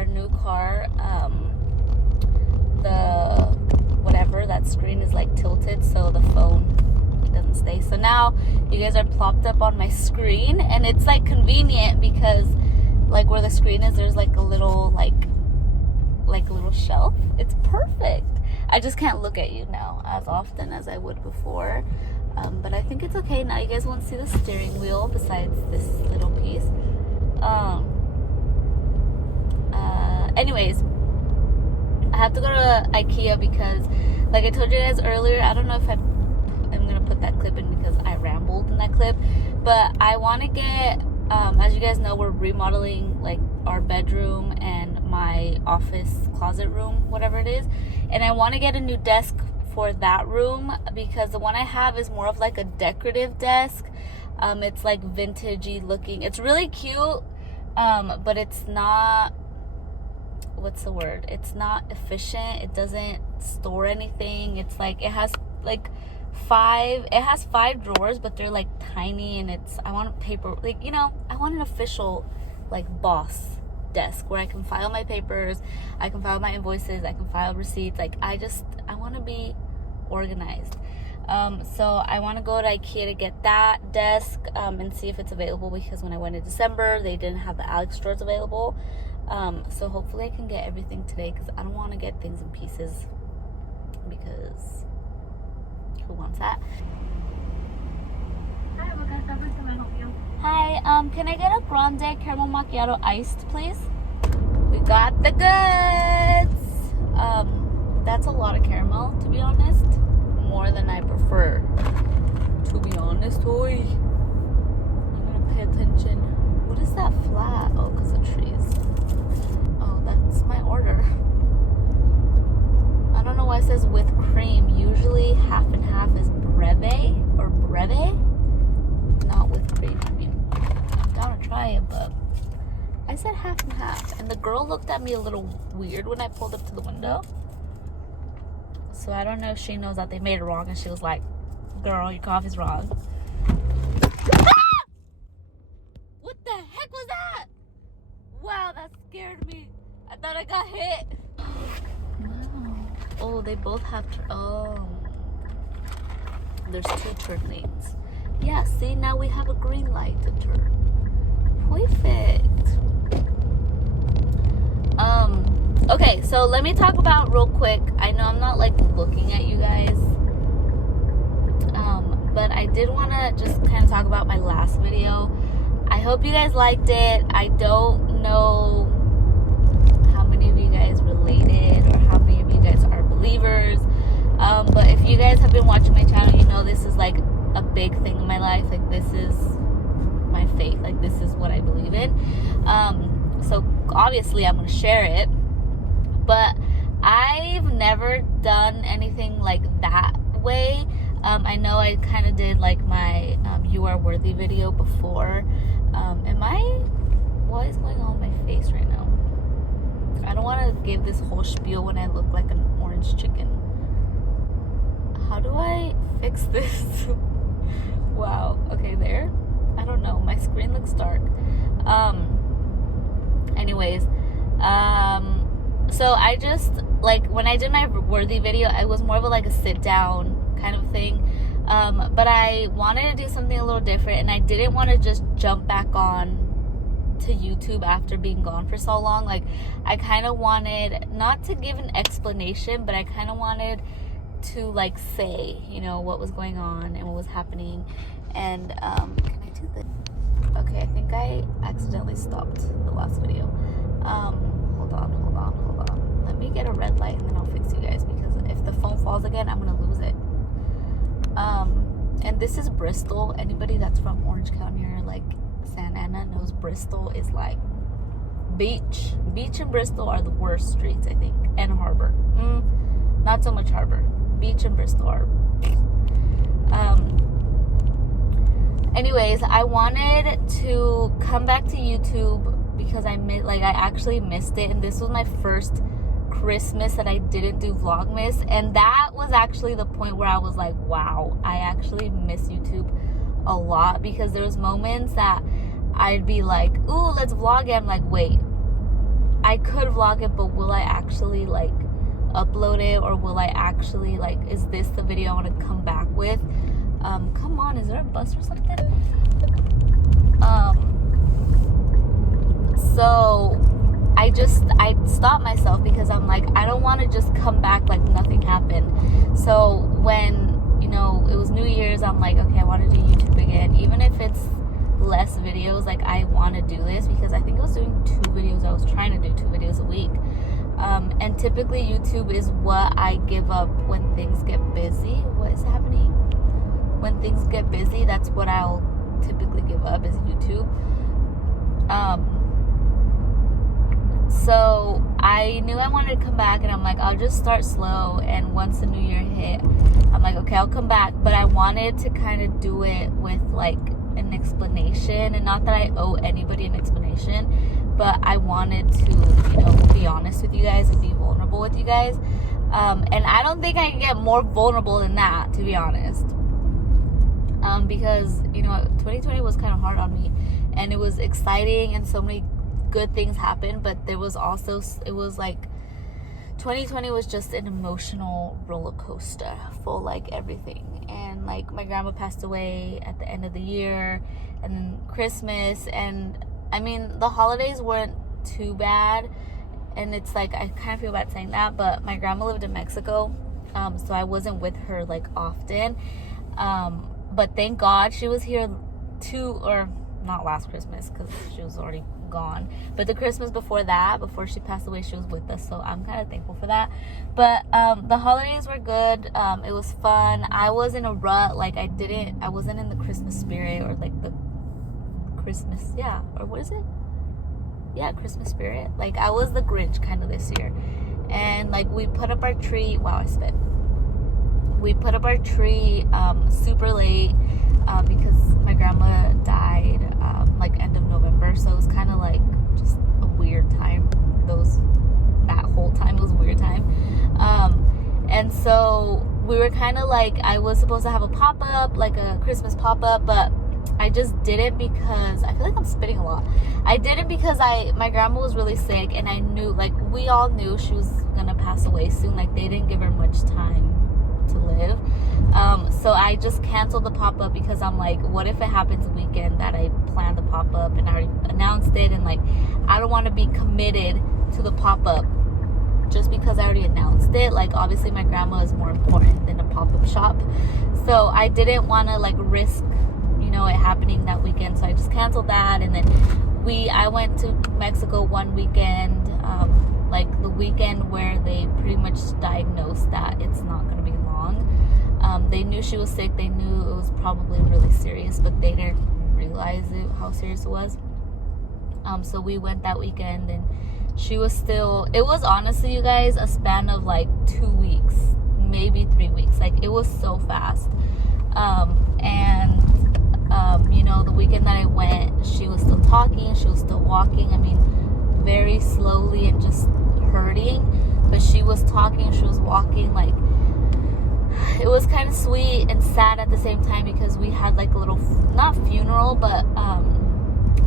our new car, the whatever, that screen is like tilted, so the phone, it doesn't stay. So now you guys are plopped up on my screen, and it's like convenient because like where the screen is, there's like a little like a little shelf. It's perfect. I just can't look at you now as often as I would before, but I think it's okay now. You guys won't see the steering wheel besides this little piece. Anyways, I have to go to IKEA because, like I told you guys earlier, I don't know if I'm gonna put that clip in because I rambled in that clip, but I want to get, as you guys know, we're remodeling like our bedroom and my office closet room, whatever it is, and I want to get a new desk for that room because the one I have is more of like a decorative desk. It's like vintagey looking. It's really cute, but it's not, what's the word? It's not efficient. It doesn't store anything. It's like, it has five drawers, but they're like tiny, and I want a paper, like, you know, I want an official like boss desk where I can file my papers, I can file my invoices, I can file receipts. Like I want to be organized. So I want to go to IKEA to get that desk, and see if it's available, because when I went in December, they didn't have the Alex drawers available. So hopefully I can get everything today, because I don't want to get things in pieces, because who wants that? Hi, what kind of beverage can I help you? Hi, can I get a grande caramel macchiato iced, please? We got the goods. That's a lot of caramel, to be honest. More than I prefer, to be honest. Oi, I'm gonna pay attention. What is that flat? Oh, because of trees. Oh, that's my order. I don't know why it says with cream. Usually half and half is breve, not with cream. I mean, I'm down to try it, but I said half and half, and the girl looked at me a little weird when I pulled up to the window. So I don't know if she knows that they made it wrong, and she was like, girl, your coffee's wrong. Ah! What the heck was that? Wow, that scared me. I thought I got hit. Wow. Oh, they both have, oh. There's two turn lanes. Yeah, see, now we have a green light to turn. Perfect. Okay, so let me talk about real quick. I know I'm not like looking at you guys, but I did want to just kind of talk about my last video. I hope you guys liked it. I don't know how many of you guys related or how many of you guys are believers, but if you guys have been watching my channel, you know this is like a big thing in my life. Like, this is my faith. Like, this is what I believe in. So obviously I'm going to share it, but I've never done anything like that way. I know I kind of did like my You Are Worthy video before. What is going on with my face right now? I don't want to give this whole spiel when I look like an orange chicken. How do I fix this? Wow. Okay, there. I don't know. My screen looks dark. Anyways, so I just, like, when I did my worthy video, I was more of a sit down kind of thing. But I wanted to do something a little different, and I didn't want to just jump back on to YouTube after being gone for so long. Like, I kind of wanted not to give an explanation, but I kind of wanted to like say, you know, what was going on and what was happening. And can I do this? Okay, I think I accidentally stopped the last video. Hold on. Let me get a red light and then I'll fix you guys, because if the phone falls again, I'm gonna lose it. And this is Bristol. Anybody that's from Orange County or like Santa Ana knows Bristol is like beach and Bristol are the worst streets, I think. And Harbor, not so much Harbor. Beach and Bristol are. Anyways, I wanted to come back to YouTube because I actually missed it, and this was my first Christmas that I didn't do Vlogmas, and that was actually the point where I was like, wow, I actually miss YouTube a lot, because there was moments that I'd be like, ooh, let's vlog it. I'm like, wait, I could vlog it, but will I actually like upload it, or will I actually like, is this the video I want to come back with? Come on, is there a bus or something? So I stopped myself because I'm like, I don't want to just come back like nothing happened. So when, you know, it was New Year's, I'm like, okay, I want to do YouTube again, even if it's less videos. Like, I want to do this because I think I was doing 2 videos. I was trying to do 2 videos a week. And typically YouTube is what I give up when things get busy. What is happening? When things get busy, that's what I'll typically give up, is YouTube. So I knew I wanted to come back, and I'm like, I'll just start slow, and once the new year hit, I'm like, okay, I'll come back. But I wanted to kind of do it with like an explanation, and not that I owe anybody an explanation, but I wanted to, you know, be honest with you guys and be vulnerable with you guys. And I don't think I can get more vulnerable than that, to be honest. Because, you know, 2020 was kind of hard on me, and it was exciting, and so many good things happened, but there was also, it was like 2020 was just an emotional roller coaster for like everything. And like, my grandma passed away at the end of the year, and then Christmas, and I mean, the holidays weren't too bad, and it's like, I kind of feel bad saying that, but my grandma lived in Mexico, so I wasn't with her like often, but thank God she was here not last Christmas, because she was already gone, but the Christmas before that, before she passed away, she was with us, so I'm kind of thankful for that. But the holidays were good. It was fun. I was in a rut. Like, I wasn't in the Christmas spirit, or like the Christmas, or what is it? Christmas spirit. Like, I was the Grinch kind of this year. And like, we put up our tree. We put up our tree super late because my grandma died like end of November, so it was kind of like just a weird time. That whole time was a weird time. And so we were kind of like, I was supposed to have a pop-up, like a Christmas pop-up, but I just didn't, because I feel like I'm spitting a lot. I didn't because my grandma was really sick, and I knew, like, we all knew she was gonna pass away soon. Like, they didn't give her much time to live. So I just canceled the pop-up, because I'm like, what if it happens a weekend that I planned the pop-up and I already announced it, and like, I don't want to be committed to the pop-up just because I already announced it. Like, obviously my grandma is more important than a pop-up shop, so I didn't want to like risk, you know, it happening that weekend. So I just canceled that, and then I went to Mexico one weekend, like the weekend where they pretty much diagnosed that it's not going to be long. They knew she was sick. They knew it was probably really serious, but they didn't realize how serious it was. So we went that weekend, and she was still, it was honestly, you guys, a span of like 2 weeks, maybe 3 weeks. Like, it was so fast. You know, the weekend that I went, she was still talking, she was still walking. I mean, very slowly and just hurting, but she was talking, she was walking. Like, it was kind of sweet and sad at the same time, because we had like a little, not funeral, but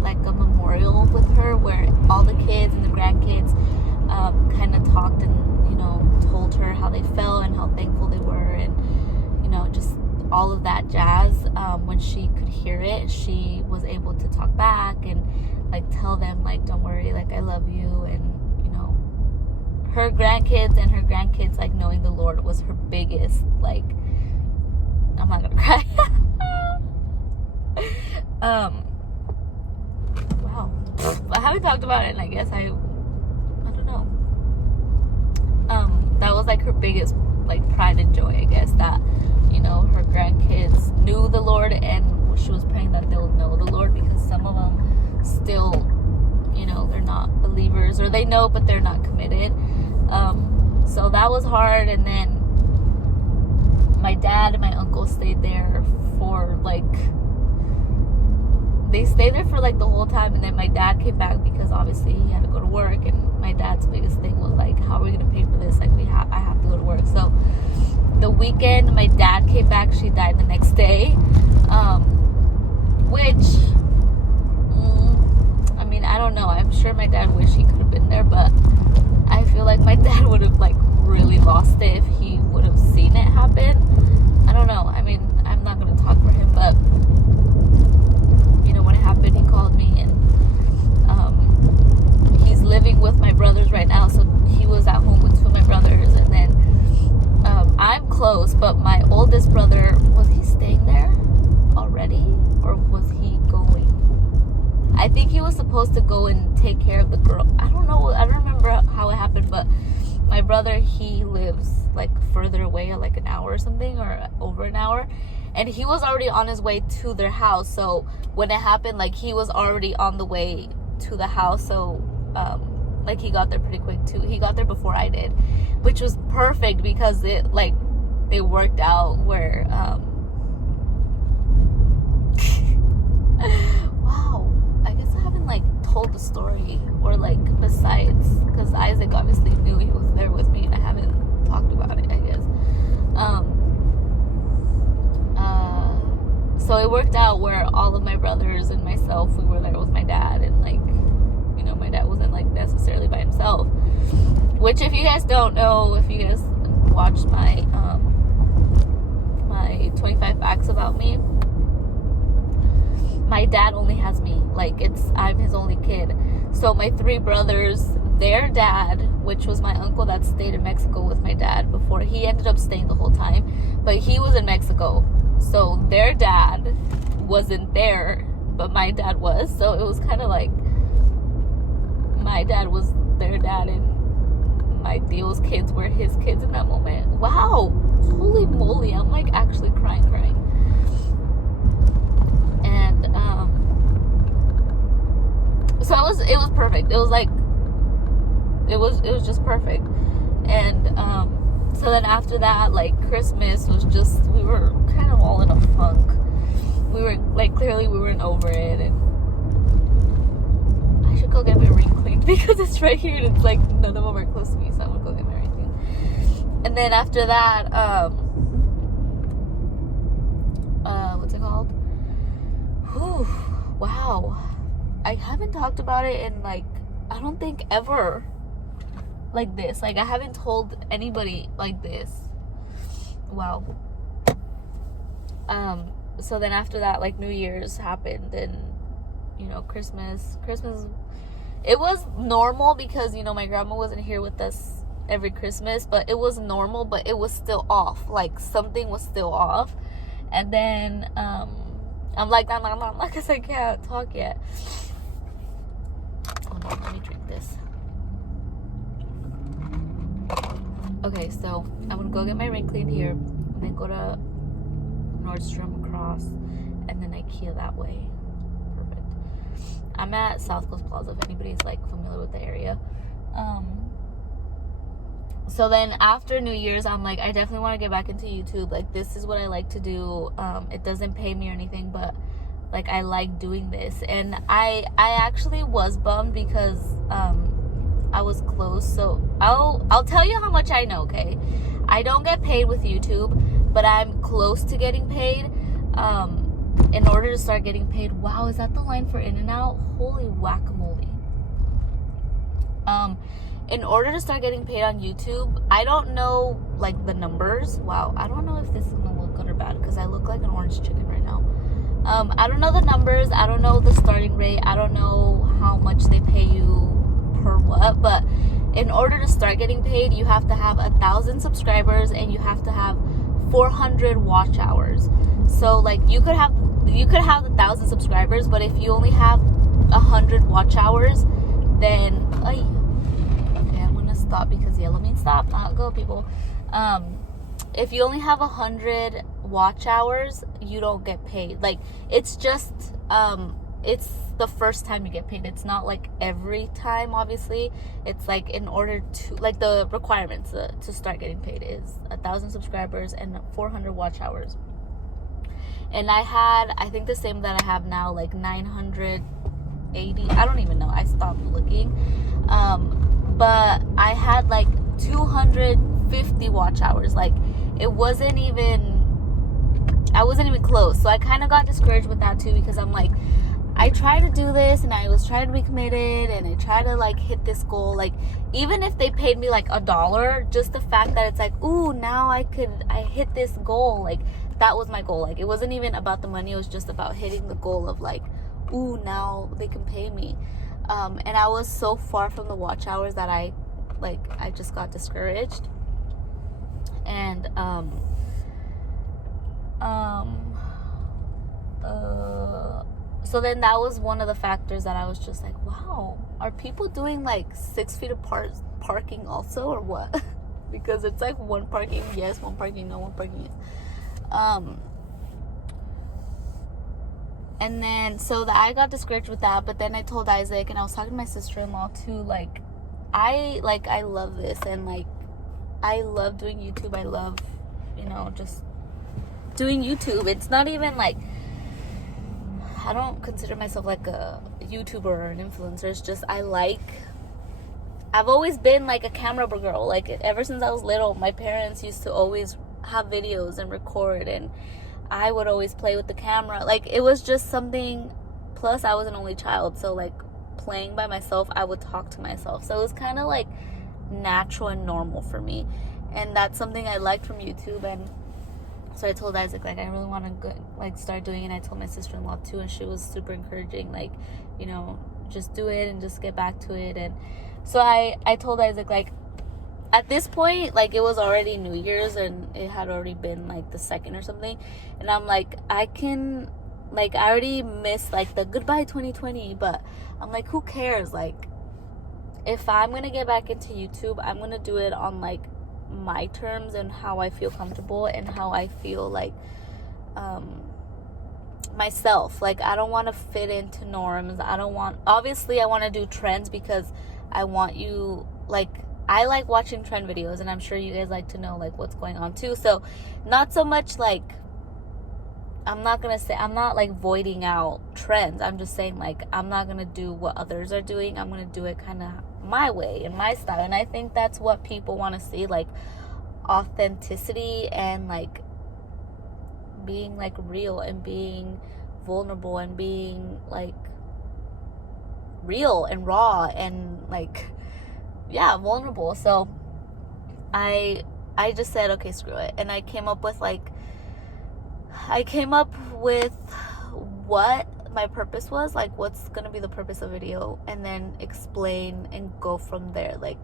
like a memorial with her, where all the kids and the grandkids kind of talked and, you know, told her how they felt and how thankful they were, and, you know, just all of that jazz. When she could hear it, she was able to talk back and like tell them, like, don't worry, like, I love you. And, you know, her grandkids and her grandkids, like, knowing the Lord was her biggest, like, I'm not gonna cry. Wow, I haven't talked about it, and I guess I don't know. That was like her biggest, like, pride and joy, I guess, that, you know, her grandkids knew the Lord, and she was praying that they'll know the Lord, because some of them still, you know, they're not believers, or they know but they're not committed. So that was hard. And then my dad and my uncle stayed there for like, they stayed there for like the whole time. And then my dad came back, because obviously he had to go to work, and my dad's biggest thing was like, how are we gonna pay for this? Like, I have to go to work. So the weekend my dad came back, she died the next day, which I mean, I don't know, I'm sure my dad wished he could have been there, but I feel like my dad would have like really lost it if he would have seen it happen. I don't know. I mean, I'm not gonna talk for him, but you know, when it happened, he called me, and he's living with my brothers right now, so he was at home with two of my brothers, and then I'm close, but my oldest brother, was he staying there already, or was he going? I think he was supposed to go and take care of the girl. I don't know. I don't remember how it happened, but my brother, he lives like further away, like an hour or something, or over an hour, and he was already on his way to their house. So when it happened, like he was already on the way to the house, so like he got there pretty quick too. He got there before I did, which was perfect because it worked out where wow, I guess I haven't like told the story, or like besides, because Isaac obviously knew he was there with me, and I haven't talked about it, I guess. So it worked out where all of my brothers and myself, we were there with my dad, and like, you know, my dad wasn't like necessarily by himself, which, if you guys don't know, if you guys watched my my 25 facts about me, my dad only has me. Like, I'm his only kid. So my three brothers, their dad, which was my uncle that stayed in Mexico with my dad before, he ended up staying the whole time, but he was in Mexico, so their dad wasn't there, but my dad was. So it was kind of like my dad was their dad, and my Theo's kids were his kids in that moment. Wow, holy moly, I'm like actually crying. And so it was perfect. It was like it was just perfect. And so then after that, like, Christmas was just, we were kind of all in a funk. We were like, clearly we weren't over it, and I should go get my ring cleaned because it's right here, and it's like none of them are close to me, so I'm gonna go get my ring cleaned. And then after that, what's it called? Whew, wow, I haven't talked about it in like, I don't think ever like this. Like, I haven't told anybody like this. Wow. So then after that, like, New Year's happened, and you know, Christmas, it was normal because, you know, my grandma wasn't here with us every Christmas, but it was normal, but it was still off. Like, something was still off. And then I'm like, because I can't talk yet. Hold on, let me drink this. Okay, so I'm gonna go get my ring cleaned here, and then go to Nordstrom across, and then IKEA that way. Perfect. I'm at South Coast Plaza, if anybody's like familiar with the area. So then after New Year's, I'm like, I definitely want to get back into YouTube. Like, this is what I like to do. It doesn't pay me or anything, but like, I like doing this. And I actually was bummed because I was close. So I'll tell you how much I know, okay? I don't get paid with YouTube, but I'm close to getting paid. In order to start getting paid, wow, is that the line for In-N-Out? Holy whack-a-mole. In order to start getting paid on YouTube, I don't know like the numbers. Wow, I don't know if this is gonna look good or bad because I look like an orange chicken right now. I don't know the numbers. I don't know the starting rate. I don't know how much they pay you per what, but in order to start getting paid, you have to have 1,000 subscribers and you have to have 400 watch hours. So like, you could have 1,000 subscribers, but if you only have 100 watch hours, then okay, I'm gonna stop because yellow means stop, not go, people. If you only have 100 watch hours, you don't get paid. Like, it's just it's the first time you get paid. It's not like every time, obviously. It's like, in order to, like, the requirements to start getting paid is 1,000 subscribers and 400 watch hours. And I think the same that I have now, like 980. I don't even know, I stopped looking. But I had like 250 watch hours. Like, I wasn't even close. So I kind of got discouraged with that too, because I'm like, I try to do this and I was trying to be committed and I try to like hit this goal. Like even if they paid me like $1, just the fact that it's like, ooh, now I hit this goal. Like that was my goal. Like it wasn't even about the money. It was just about hitting the goal of like, ooh, now they can pay me. And I was so far from the watch hours that I just got discouraged. And so then that was one of the factors that I was just like, wow, are people doing like 6 feet apart parking also or what? Because it's like one parking yes, one parking no, one parking yes. And then so that I got discouraged with that, but then I told Isaac, and I was talking to my sister-in-law too, like I love this, and like I love doing YouTube. I love, just doing YouTube. It's not even like, I don't consider myself like a YouTuber or an influencer. It's just I've always been like a camera girl. Like ever since I was little, my parents used to always have videos and record, and I would always play with the camera. Like it was just something. Plus I was an only child, so like playing by myself, I would talk to myself. So it was kind of like natural and normal for me, and that's something I liked from YouTube. And so I told Isaac, like, I really want to go, like, start doing it. And I told my sister-in-law too, and she was super encouraging, like, just do it and just get back to it. And so I told Isaac, like, at this point, like, it was already New Year's, and it had already been like the 2nd or something, and I'm like, I already missed like the goodbye 2020, but I'm like, who cares? Like, if I'm gonna get back into YouTube, I'm gonna do it on like my terms and how I feel comfortable and how I feel like myself. Like I don't want to fit into norms. Obviously I want to do trends because I want you, like, I like watching trend videos, and I'm sure you guys like to know like what's going on too. So not so much like, I'm not like voiding out trends. I'm just saying like, I'm not gonna do what others are doing. I'm gonna do it kind of my way and my style. And I think that's what people want to see, like authenticity and like being like real and being vulnerable and being like real and raw and like, yeah, vulnerable. So I just said, okay, screw it. And I came up with what my purpose was, like what's gonna be the purpose of video, and then explain and go from there, like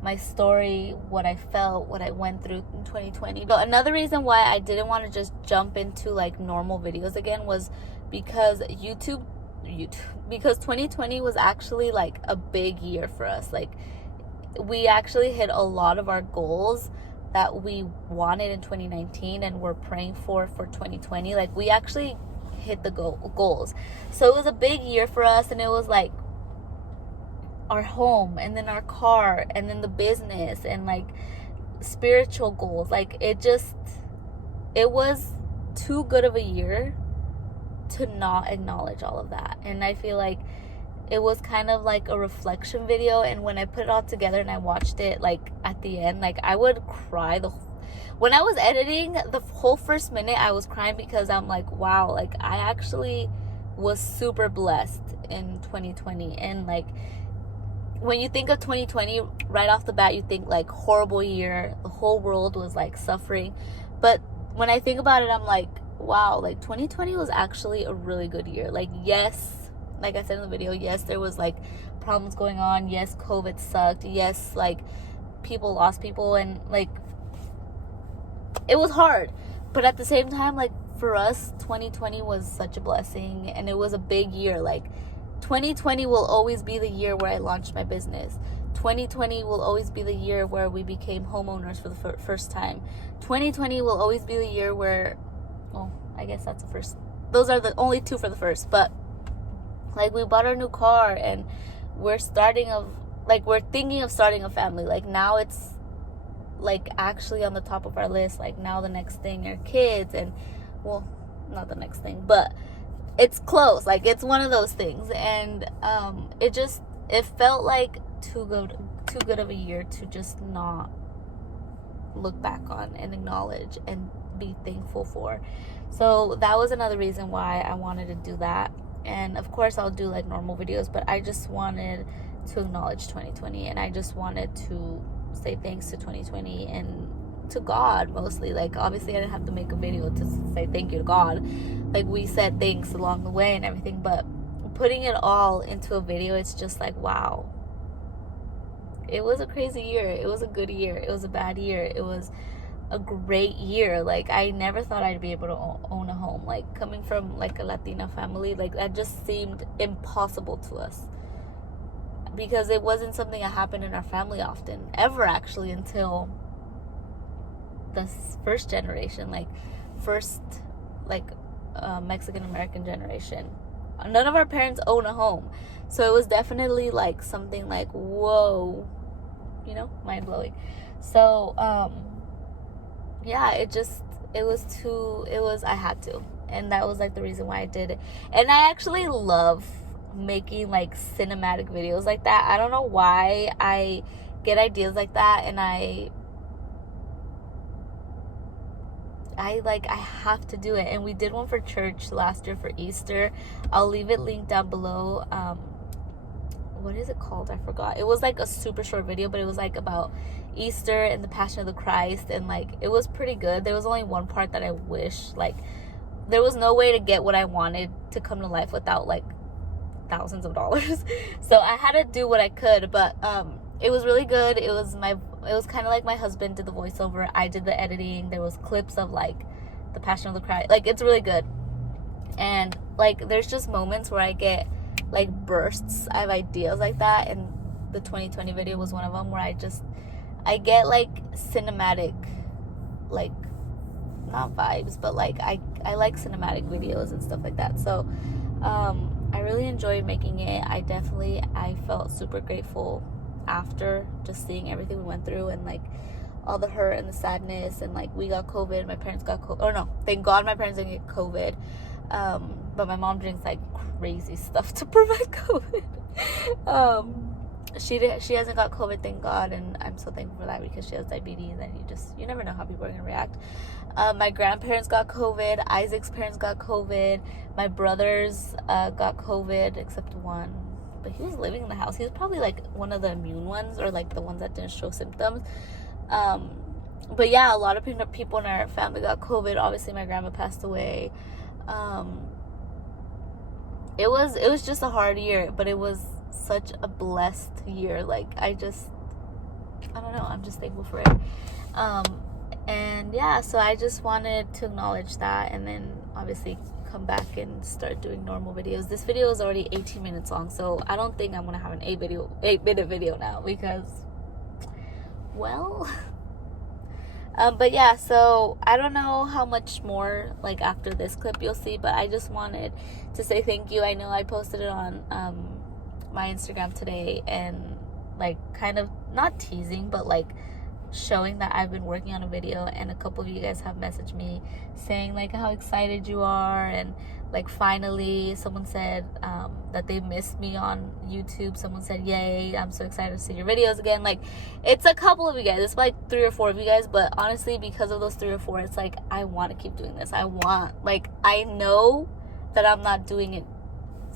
my story, what I felt, what I went through in 2020. But another reason why I didn't want to just jump into like normal videos again was because because 2020 was actually like a big year for us. Like we actually hit a lot of our goals that we wanted in 2019 and were praying for 2020. Like we actually hit the goals. So it was a big year for us, and it was like our home, and then our car, and then the business, and like spiritual goals. Like it was too good of a year to not acknowledge all of that. And I feel like it was kind of like a reflection video, and when I put it all together and I watched it, like at the end, like I would cry when I was editing the whole first minute. I was crying because I'm like, wow, like I actually was super blessed in 2020. And like when you think of 2020 right off the bat, you think like horrible year, the whole world was like suffering. But when I think about it, I'm like, wow, like 2020 was actually a really good year. Like, yes, like I said in the video, yes, there was like problems going on. Yes, COVID sucked. Yes, like people lost people, and like it was hard. But at the same time, like for us, 2020 was such a blessing, and it was a big year. Like 2020 will always be the year where I launched my business. 2020 will always be the year where we became homeowners for the first time. 2020 will always be the year where, well, I guess that's the first. Those are the only two for the first. But like we bought our new car, and we're thinking of starting a family. Like now it's like actually on the top of our list. Like now the next thing are kids, and well, not the next thing, but it's close. Like it's one of those things. And it felt like too good of a year to just not look back on and acknowledge and be thankful for. So that was another reason why I wanted to do that. And of course I'll do like normal videos, but I just wanted to acknowledge 2020, and I just wanted to say thanks to 2020 and to God mostly. Like, obviously I didn't have to make a video to say thank you to God. Like, we said thanks along the way and everything, but putting it all into a video, it's just like, wow, it was a crazy year. It was a good year. It was a bad year. It was a great year. Like, I never thought I'd be able to own a home. Like, coming from like a Latina family, like, that just seemed impossible to us, because it wasn't something that happened in our family often, ever actually, until the first generation, like Mexican American generation. None of our parents own a home, so it was definitely like something like, whoa, you know, mind blowing. So yeah, I had to, and that was like the reason why I did it. And I actually love making like cinematic videos like that. I don't know why I get ideas like that, and I have to do it. And we did one for church last year for Easter. I'll leave it linked down below. What is it called? I forgot. It was like a super short video, but it was like about Easter and the Passion of the Christ, and like, it was pretty good. There was only one part that I wish, like, there was no way to get what I wanted to come to life without like thousands of dollars. So I had to do what I could, but it was really good. It was kind of like my husband did the voiceover, I did the editing. There was clips of like the Passion of the Christ. Like, it's really good. And like, there's just moments where I get like bursts of ideas like that, and the 2020 video was one of them, where I get like cinematic, like, not vibes, but like I like cinematic videos and stuff like that. So I really enjoyed making it. I felt super grateful after just seeing everything we went through, and like all the hurt and the sadness, and like, we got COVID, my parents got COVID, or no, thank God my parents didn't get COVID, but my mom drinks like crazy stuff to prevent COVID. She hasn't got COVID, thank God, and I'm so thankful for that, because she has diabetes, and you never know how people are gonna react. My grandparents got COVID, Isaac's parents got COVID, my brothers got COVID, except one, but he was living in the house. He was probably like one of the immune ones, or like the ones that didn't show symptoms. But yeah, a lot of people in our family got COVID. Obviously my grandma passed away. It was just a hard year, but it was such a blessed year. Like, I don't know, I'm just thankful for it. And yeah, so I just wanted to acknowledge that, and then obviously come back and start doing normal videos. This video is already 18 minutes long, so I don't think I'm gonna have an 8-minute video now, because, well, but yeah, so I don't know how much more like after this clip you'll see, but I just wanted to say thank you. I know I posted it on my Instagram today, and like, kind of not teasing, but like showing that I've been working on a video, and a couple of you guys have messaged me saying like how excited you are, and like, finally someone said that they missed me on YouTube. Someone said, yay, I'm so excited to see your videos again. Like, it's a couple of you guys, it's like 3 or 4 of you guys, but honestly, because of those 3 or 4, it's like, I want to keep doing this. I know that I'm not doing it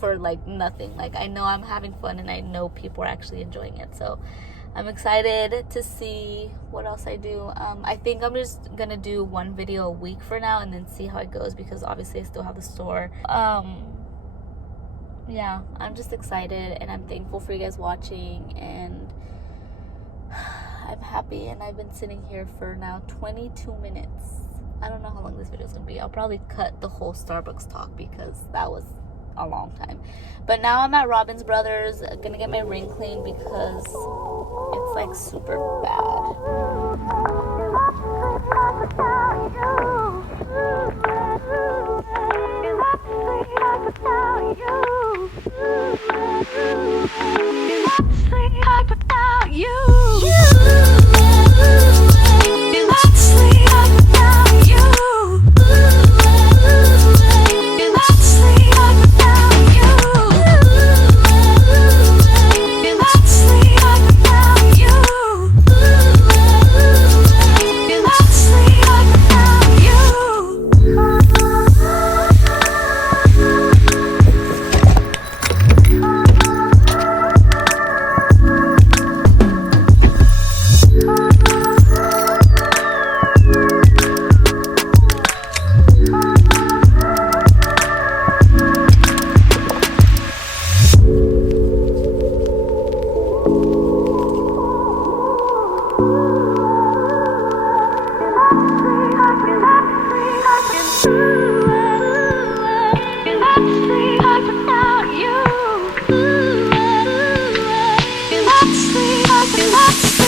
for like nothing. Like, I know I'm having fun, and I know people are actually enjoying it. So I'm excited to see what else I do. I think I'm just gonna do 1 video a week for now, and then see how it goes, because obviously I still have the store. Yeah, I'm just excited, and I'm thankful for you guys watching, and I'm happy. And I've been sitting here for now 22 minutes. I don't know how long this video is gonna be. I'll probably cut the whole Starbucks talk, because that was a long time. But now I'm at Robin's Brothers, gonna get my ring cleaned, because it's like super bad. Let's